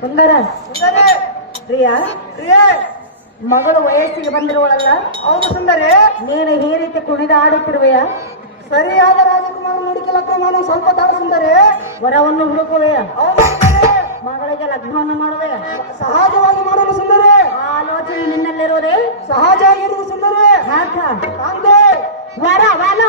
ಸುಂದರ ಸುಂದರಿ ಪ್ರಿಯಾ ಪ್ರಿಯೆ ಮಗಳು ವಯಸ್ಸಿಗೆ ಬಂದಿರುವಳಲ್ಲ, ಹೌದು ಸುಂದರಿ. ನೀನು ಈ ರೀತಿ ಕುಣಿದಾಡುತ್ತಿರುವೆಯ? ಸರಿಯಾದ ರಾಜಕುಮಾರ ನೋಡಿಕೊಳ್ಳಕ್ಕ ನಾನು ಸ್ವಲ್ಪ ತಾಳ ಸುಂದರಿ. ವರವನ್ನು ಹುಡುಕುವೆಯ? ಹೌದು ಸುಂದರಿ. ಮಗಳಿಗೆ ಲಗ್ನವನ್ನು ಮಾಡುವೆಯ? ಸಹಜವಾಗಿ ಮಾಡಲು ಸುಂದರಿ. ಆ ಆಲೋಚನೆ ನಿನ್ನಲ್ಲಿರುವುದೇ? ಸಹಜ ಆಗಿರುವುದು ಸುಂದರಿ. ಹಾಕ ಕಾಂತೆ ವರ ವನ